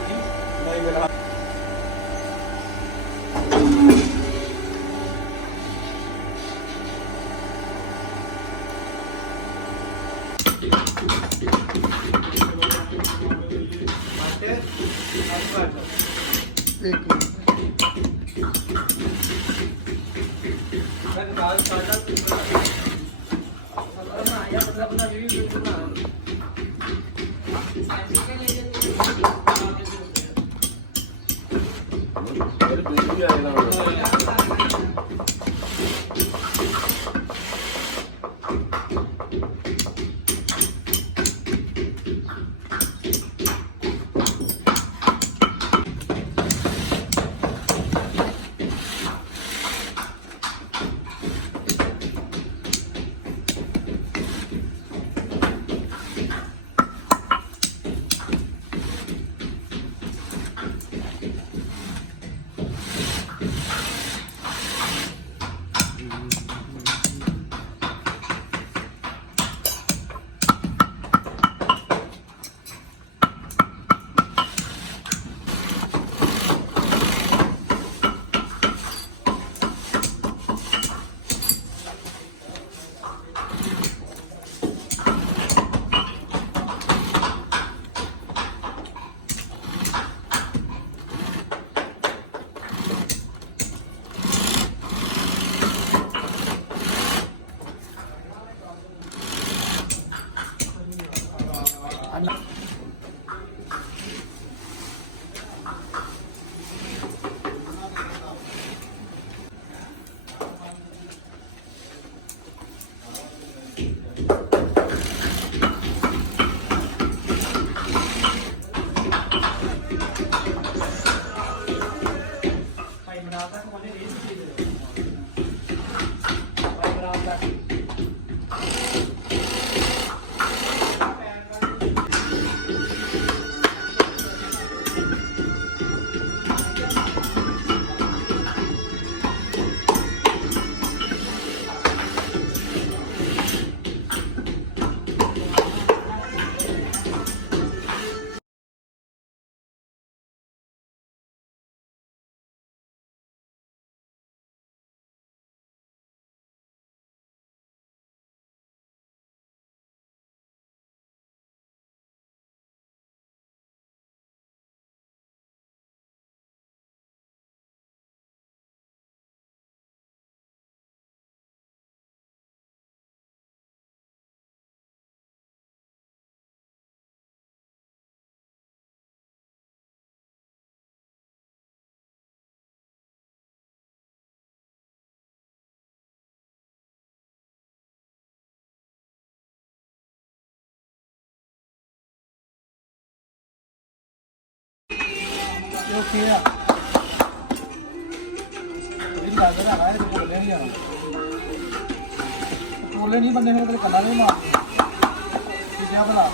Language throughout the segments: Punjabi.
नहीं मेरा Okay. टोले नहीं बनने में करना नहीं मां क्या भला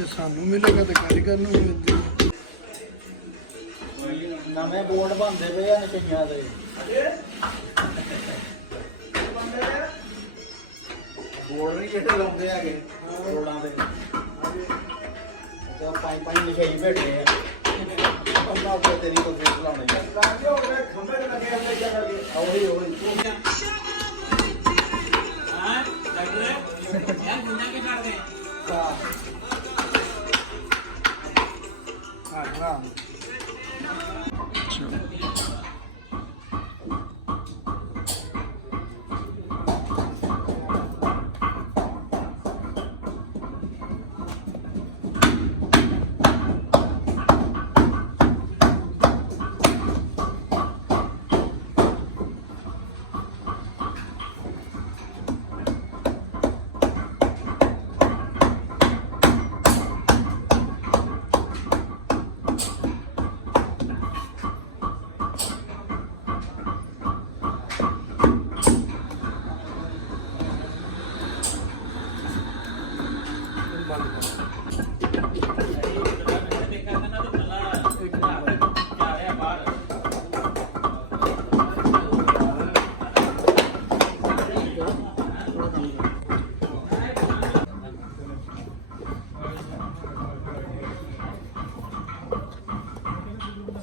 ਜੇ ਸਾਨੂੰ ਮਿਲੇਗਾ ਤੇ ਕਾਰੀਗਰ ਨੂੰ ਮਿਲਦੀ। ਨਵੇਂ ਬੋਰਡ ਬਣਦੇ ਪਏ ਆ ਨਸ਼ਈਆਂ ਦੇ। ਬੋਰਡ ਨਹੀਂ ਜਿਹੜੇ ਲਾਉਂਦੇ ਹੈਗੇ ਰੋਡਾਂ ਤੇ, ਤੇ ਪੰਜ ਨਸ਼ਈ ਬੈਠੇ ਆ ਉਹਨਾਂ ਉੱਤੇ ਤੇਰੀ ਤਸਵੀਰ ਲਾਉਣੀ ਆ। ਖੰਭੇ ਤੇ ਲੱਗੇ ਹੁੰਦੇ ਜਾਂ ਕਰਕੇ ਉਹੀ ਹਾਂ ਡਾਕਟਰ ਯਾਰ ਗੁੰਨਾ ਕੇ ਕਰਦੇ ਹਾਂ ਹਾਂ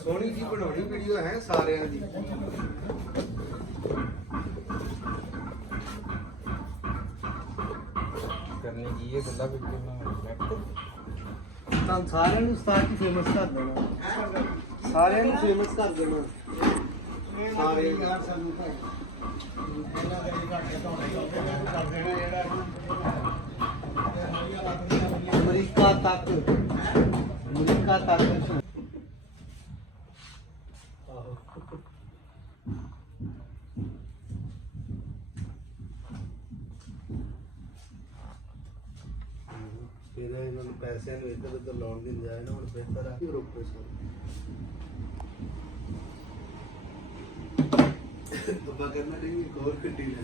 ਸੋਹਣੀ ਜੀ ਬਣਾਉਣੀ ਵੀਡੀਓ ਹੈ ਸਾਰਿਆਂ ਦੀ। ਕਰਨੀ ਕੀ ਹੈ ਗੱਲਾਂ ਵਿੱਚ ਤਾਂ ਸਾਰਿਆਂ ਨੂੰ ਸਟਾਰ ਕੀ ਫੇਮਸ ਕਰ ਦੇਣਾ, ਸਾਰਿਆਂ ਨੂੰ ਫੇਮਸ ਕਰ ਦੇਣਾ ਸਾਰੇ ਯਾਰ ਸਾਨੂੰ ਭਾਈ। ਅਮਰੀਕਾ ਤੱਕ ਫਿਰ ਇਹਨਾਂ ਨੂੰ ਪੈਸਿਆਂ ਨੂੰ ਇੱਧਰ ਉੱਧਰ ਲਾਉਣ ਦੀ ਬਜਾਏ ਨਾ ਹੁਣ ਬਿਹਤਰ ਆ ਕਿ ਰੋਕੋ ਸਰ ਦੁਬਾਰਾ ਕਰਨਾ ਨਹੀਂ, ਇੱਕ ਹੋਰ ਗੱਡੀ ਲੈ